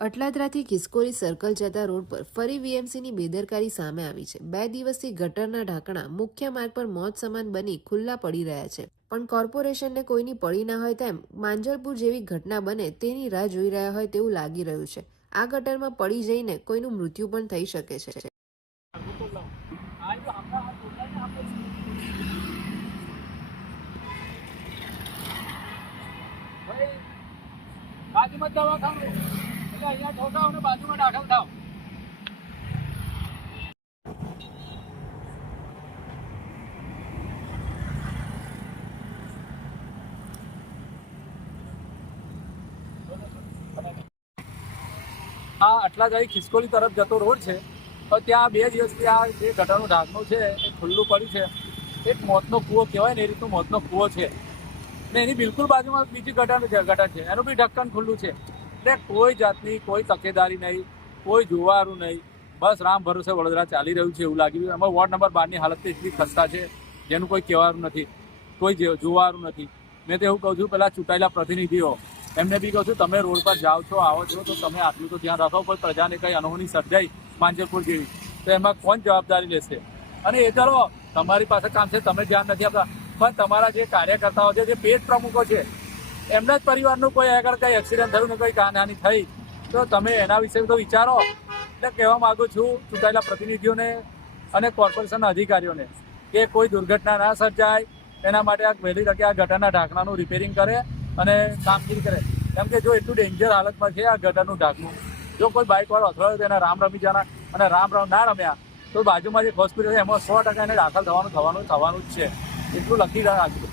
અટલાદરાથી કિસ્કોરી circle જતા road પર ફરી વીએમસીની બેદરકારી સામે આવી છે. બે દિવસથી ગટરના ઢાંકણા મુખ્ય માર્ગ પર મોત સમાન બની ખુલ્લા પડી રહ્યા છે. પણ કોર્પોરેશનને કોઈની પડી ના હોય તેમ માંજલપુર જેવી ઘટના બને તેની રાહ જોઈ રહ્યા હોય તેવું લાગી રહ્યું છે. આ ગટરમાં પડી જઈને કોઈનું મૃત્યુ પણ થઈ શકે છે. બાજુમાં દવાખાનું થાવ આ આટલા જાય ખિસકોલી તરફ જતો રોડ છે. તો ત્યાં બે દિવસથી આ જે ગટરનું ઢાંકણું છે, એ ખુલ્લું પડ્યું છે. એક મોતનો કૂવો કહેવાય ને, એ રીતનો મોતનો કૂવો છે. ને એની બિલકુલ બાજુમાં બીજી ગટર ગટર છે. એનું બી ઢક્કન ખુલ્લું છે. એટલે કોઈ જાતની કોઈ તકેદારી નહીં, કોઈ જોવાનું નહીં. બસ રામ ભરોસે વડોદરા ચાલી રહ્યું છે એવું લાગી રહ્યું એમાં વોર્ડ નંબર બારની હાલત એટલી ખસ્તા છે, જેનું કોઈ કહેવાનું નથી, કોઈ જોવાનું નથી. મેં તો એવું કહું છું, પેલા ચૂંટાયેલા પ્રતિનિધિઓ, એમને બી કહું છું, તમે રોડ પર જાઓ છો, આવો છો, તો તમે આટલું તો ધ્યાન રાખો, પણ પ્રજાને કંઈ અનહોની સર્જાઈ માંજરપુર જેવી. તો એમાં કોણ જવાબદારી લેશે? અને એ ચાલો, તમારી પાસે કામ છે, તમે ધ્યાન નથી આપતા. પણ તમારા જે કાર્યકર્તાઓ છે, જે પેટ પ્રમુખો છે એમના જ પરિવારનું કોઈ આગળ કંઈ એક્સિડન્ટ થયું ને કોઈ કાનહાની થઈ, તો તમે એના વિશે તો વિચારો. એટલે કહેવા માગું છું, ચૂંટાયેલા પ્રતિનિધિઓને અને કોર્પોરેશનના અધિકારીઓને કે કોઈ દુર્ઘટના ના સર્જાય, એના માટે આ વહેલી તકે આ ગટરના ઢાંકણાનું રિપેરિંગ કરે અને કામગીરી કરે. કેમ કે જો એટલું ડેન્જર હાલતમાં છે આ ગટરનું ઢાંકણું. જો કોઈ બાઇક વાળો અથડાયો તો એને રામ રમી જવાના અને રામ રામ ના રમ્યા, તો બાજુમાં જે હોસ્પિટલ છે, એમાં સો ટકા એને દાખલ થવાનું થવાનું થવાનું જ છે. એટલું લખી રાખજો.